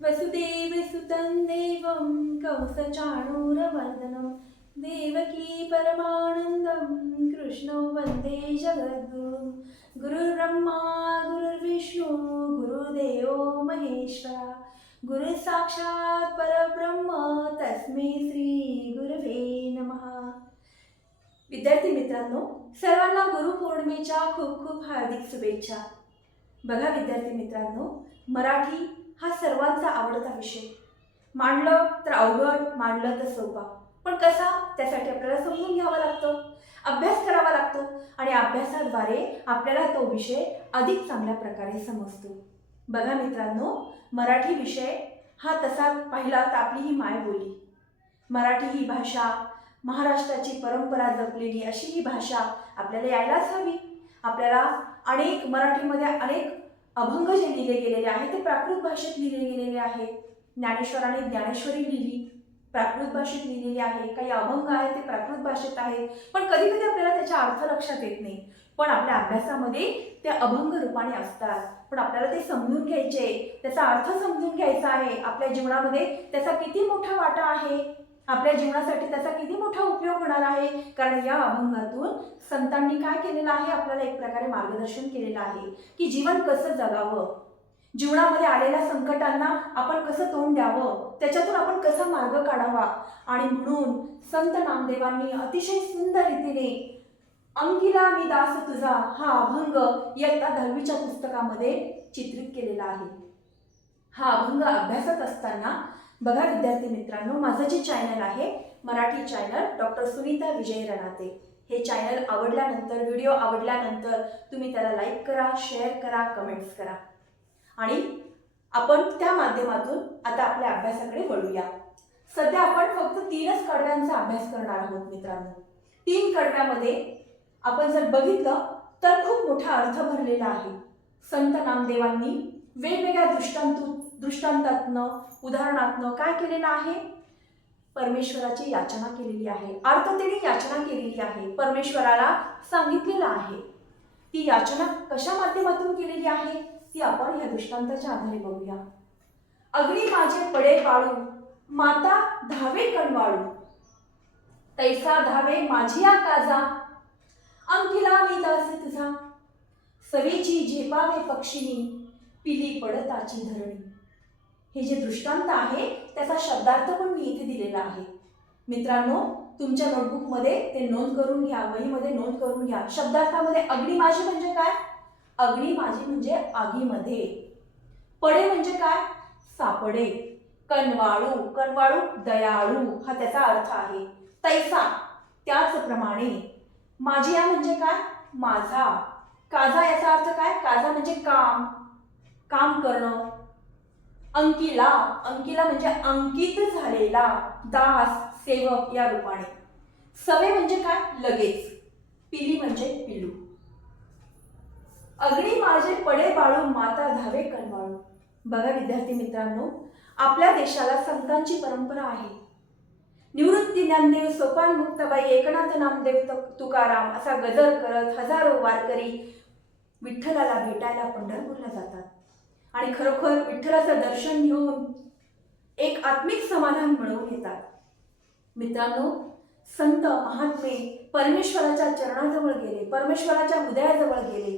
वसुदेवसुतं देवं कंसचाणूरमर्दनं देवकी परमानन्दं कृष्णो वन्दे जगद्गुरुं गुरुर्ब्रह्मा गुरुर्विष्णू गुरुर्देवो महेश्वरा गुरुसाक्षात् परब्रह्म तस्मै श्री गुरवे नमः. विद्यार्थी मित्रांनो, सर्वांना गुरुपौर्णिमेच्या खूप खूप हार्दिक शुभेच्छा. बघा विद्यार्थी मित्रांनो, मराठी हा सर्वांचा आवडता विषय. मांडलं तर अवघड, मांडलं तर सोपा. पण कसा? त्यासाठी आपल्याला समजून घ्यावा लागतो, अभ्यास करावा लागतो आणि अभ्यासाद्वारे आपल्याला तो विषय अधिक चांगल्या प्रकारे समजतो. बघा मित्रांनो, मराठी विषय हा तसा पाहिला तर आपली ही मायबोली. मराठी ही भाषा महाराष्ट्राची परंपरा जपलेली अशी ही भाषा आपल्याला यायलाच हवी. आपल्याला मराठीमध्ये अनेक अभंग जे लिहिले गेलेले आहेत ते प्राकृत भाषेत लिहिले गेलेले आहेत. ज्ञानेश्वराने ज्ञानेश्वरी लिहिली, प्राकृत भाषेत लिहिलेली आहे. काही अभंग आहेत ते प्राकृत भाषेत आहेत, पण कधी कधी आपल्याला त्याचा अर्थ लक्षात येत नाही. पण आपल्या अभ्यासामध्ये ते अभंग रूपाने असतात. पण आपल्याला ते समजून घ्यायचे, त्याचा अर्थ समजून घ्यायचा आहे. आपल्या जीवनामध्ये त्याचा किती मोठा वाटा आहे, आपल्या जीवनासाठी त्याचा किती मोठा उपयोग होणार आहे. कारण या अभंगातून संतांनी काय केलेलं आहे, आपल्याला एक प्रकारे मार्गदर्शन केलेलं आहे की जीवन कसं जगावं, जीवनामध्ये आलेल्या संकटांना आपण कसं तोंड द्यावं, त्याच्यातून आपण कसा मार्ग काढावा. आणि म्हणून संत नामदेवांनी अतिशय सुंदर रीतीने अंकिला मी दास तुझा हा अभंग इयत्ता 10वीच्या पुस्तकामध्ये चित्रित केलेला आहे. हा अभंग अभ्यासत असताना बघा विद्यार्थी मित्रांनो, माझं जे चॅनल आहे मराठी चॅनल डॉक्टर सुनीता विजय रणाते, हे चॅनल आवडल्यानंतर, व्हिडिओ आवडल्यानंतर तुम्ही त्याला लाईक करा, शेअर करा, कमेंट्स करा आणि आपण त्या माध्यमातून आता आपल्या अभ्यासाकडे वळूया. सध्या आपण फक्त 3च कडव्यांचा अभ्यास करणार आहोत मित्रांनो. 3 कडव्यामध्ये आपण जर बघितलं तर खूप मोठा अर्थ भरलेला आहे. संत नामदेवांनी वेगवेगळ्या दृष्टांतातनं, उदाहरणातनं काय केलेलं आहे, परमेश्वराची याचना केलेली आहे. अर्थतेने याचना केलेली आहे, परमेश्वराला सांगितलेलं आहे. ती याचना कशा माध्यमातून केलेली आहे ती आपण या दृष्टांताच्या आधारे बघूया. अग्नी माझे पडे बाळू माता धावे कणवाळू, तैसा धावे माझी या काजा अंकिला मी दास तुझा, सवेची झेपावे पक्षिणी पिली पडताची धरणी. हे जे दृष्टांत आहे त्याचा शब्दार्थ पण मी इथे दिलेला आहे. मित्रांनो, तुमच्या नोटबुकमध्ये ते नोंद करून घ्या, वहीमध्ये नोंद करून घ्या. शब्दार्थामध्ये अग्नी माझी म्हणजे काय? अग्नी माझी म्हणजे आगीमध्ये. पडे म्हणजे काय? सापडे. कणवाळू, कणवाळू दयाळू हा त्याचा अर्थ आहे. तैसा त्याचप्रमाणे. माझी या म्हणजे काय? माझा. काजा याचा अर्थ काय? काजा म्हणजे काम, काम करणं. अंकिला, अंकिला म्हणजे अंकित झालेला, दास, सेवक या रूपाने. सवे म्हणजे काय? लगेच. पिली म्हणजे पिलू. अग्नी माझे पडे बाळू माता धावे कणवाळू. बघा विद्यार्थी मित्रांनो, आपल्या देशाला संतांची परंपरा आहे. निवृत्ती ज्ञानदेव, सोपान मुक्ताबाई, एकनाथ नामदेव, तुकाराम असा गजर करत हजारो वारकरी विठ्ठलाला भेटायला पंढरपूरला जातात आणि खरोखर विठ्ठलाचं दर्शन घेऊन एक आत्मिक समाधान मिळवून येतात. मित्रांनो, संत महात्मे परमेश्वराच्या चरणाजवळ गेले, परमेश्वराच्या हृदयाजवळ गेले.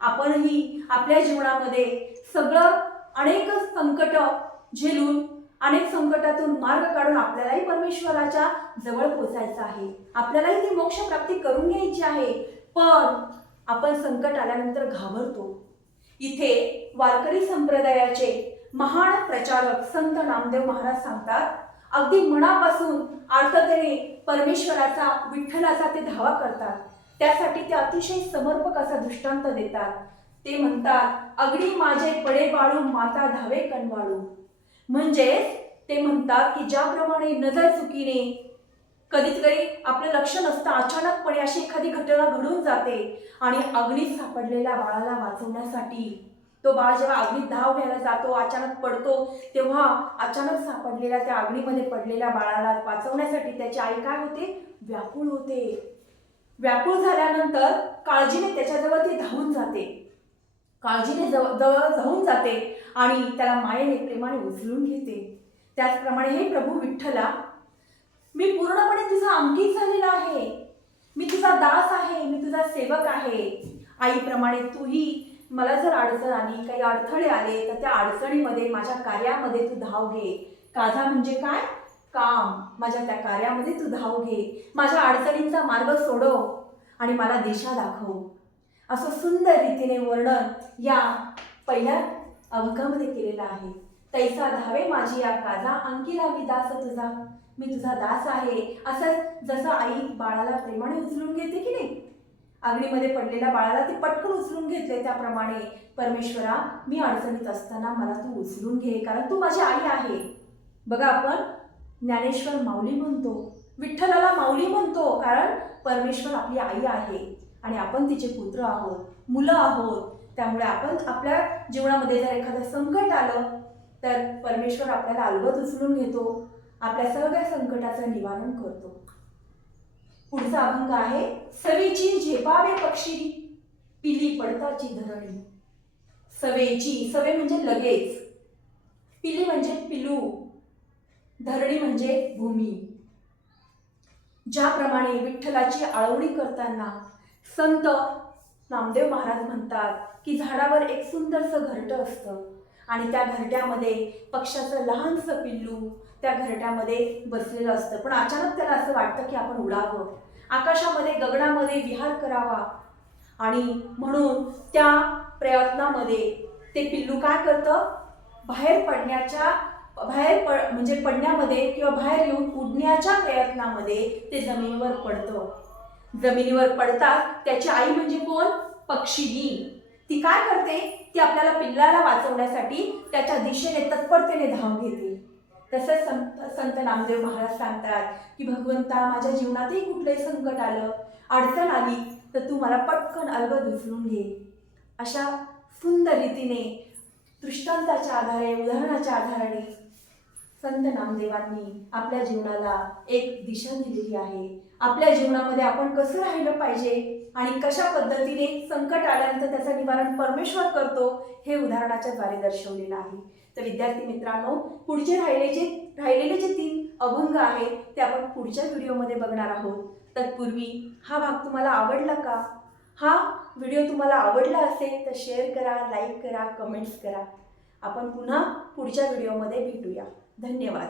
आपणही आपल्या जीवनामध्ये सगळं अनेक संकट झेलून, अनेक संकटातून मार्ग काढून आपल्यालाही परमेश्वराच्या जवळ पोचायचं आहे, आपल्यालाही ती मोक्ष प्राप्ती करून घ्यायची आहे. पण आपण संकट आल्यानंतर घाबरतो. इथे वारकरी संप्रदायाचे महान प्रचारक संत नामदेव महाराज सांगतात, अगदी मनापासून अर्थतेने परमेश्वराचा, विठ्ठलाचा ते धावा करतात. त्यासाठी ते अतिशय समर्पक असा दृष्टांत देतात. ते म्हणतात, अग्नी माझे पडे बाळू माता धावे कणवाळू. म्हणजेच ते म्हणतात की ज्याप्रमाणे नजर चुकीने कधीतरी आपलं लक्ष नसतं, अचानकपणे अशी एखादी घटना घडून जाते आणि अग्नीत सापडलेल्या बाळाला वाचवण्यासाठी, तो बाळ जेव्हा अग्नीत धाव घ्यायला जातो, अचानक पडतो, तेव्हा अचानक सापडलेल्या त्या अग्नीमध्ये पडलेल्या बाळाला वाचवण्यासाठी त्याची आई काय होते? व्याकुळ होते. व्याकुळ झाल्यानंतर काळजीने त्याच्याजवळ ती धावून जाते. काळजीने जवळ जाऊन जाते आणि त्याला मायेने प्रेमाने उचलून घेते. त्याचप्रमाणे हे प्रभू विठ्ठला, मी पूर्णपणे तुझा अंकित झालेला आहे. मी तुझा दास आहे, मी तुझा सेवक आहे. आईप्रमाणे तूही मला जर अडचण आली, काही अडथळे आले, तर त्या अडचणीमध्ये माझ्या कार्यामध्ये तू धाव घे. काझा म्हणजे काय? काम. माझ्या त्या कार्यामध्ये तू धाव घे. माझ्या अडचणींचा मार्ग सोडव आणि मला दिशा दाखव. असं सुंदर रीतीने वर्णन या पहिल्या अभंगामध्ये केलेलं आहे. तैसा धावे माझी या काझा, अंकिला मी दास तुझा. मी तुझा दास आहे. असं जसं आई बाळाला प्रेमाने उचलून घेते की नाही, अग्नीमध्ये पडलेल्या बाळाला ती पटकन उचलून घेतले, त्याप्रमाणे परमेश्वरा, मी अडचणीत असताना मला तू उचलून घे, कारण तू माझी आई आहे. बघा, आपण ज्ञानेश्वर माऊली म्हणतो, विठ्ठलाला माऊली म्हणतो, कारण परमेश्वर आपली आई आहे आणि आपण तिचे पुत्र आहोत, मुलं आहोत. त्यामुळे आपण आपल्या जीवनामध्ये जर एखादं संकट आलं तर परमेश्वर आपल्याला अलगद उचलून घेतो, आपल्या सगळ्या संकटाचं निवारण करतो. पुढचा अभंग आहे, सवेची झेपावे पक्षी, पिली पडताची धरणी. सवेची, सवे म्हणजे लगेच, पिली म्हणजे पिलू, धरणी म्हणजे भूमी. ज्याप्रमाणे विठ्ठलाची आळवणी करताना संत नामदेव महाराज म्हणतात की झाडावर एक सुंदरसं घरटं असतं आणि त्या घरट्यामध्ये पक्षाचं लहानसं पिल्लू त्या घरट्यामध्ये बसलेलं असतं. पण अचानक त्याला असं वाटतं की आपण उडावं, आकाशामध्ये गगनामध्ये विहार करावा, आणि म्हणून त्या प्रयत्नामध्ये ते पिल्लू काय करतं, म्हणजे पडण्यामध्ये किंवा बाहेर येऊन उडण्याच्या प्रयत्नामध्ये ते जमिनीवर पडतं. जमिनीवर पडतात त्याची आई म्हणजे कोण? पक्षिणी. ती काय करते, ती आपल्याला पिल्लाला वाचवण्यासाठी त्याच्या दिशेने तत्परतेने धाव घेते. तसंच संत नामदेव महाराज सांगतात की भगवंता, माझ्या जीवनातही कुठलंही संकट आलं, अडचण आली, तर तू मला पटकन अलगद उचलून घे. अशा सुंदर रीतीने दृष्टांताच्या आधारे, उदाहरणाच्या आधाराने संत नामदेवांनी आपल्या जीवनाला एक दिशा दिलेली आहे. आपल्या जीवनामध्ये आपण कसं राहिलं पाहिजे आणि कशा पद्धतीने संकट आल्यानंतर त्याचं निवारण परमेश्वर करतो, हे उदाहरणाच्या द्वारे दर्शवलेलं आहे. तर विद्यार्थी मित्रांनो, पुढचे राहिलेले जे 3 अभंग आहेत ते आपण पुढच्या व्हिडिओमध्ये बघणार आहोत. तत्पूर्वी हा भाग तुम्हाला आवडला का? हा व्हिडिओ तुम्हाला आवडला असेल तर शेअर करा, लाईक करा, कमेंट्स करा. आपण पुन्हा पुढच्या व्हिडिओमध्ये भेटूया. धन्यवाद.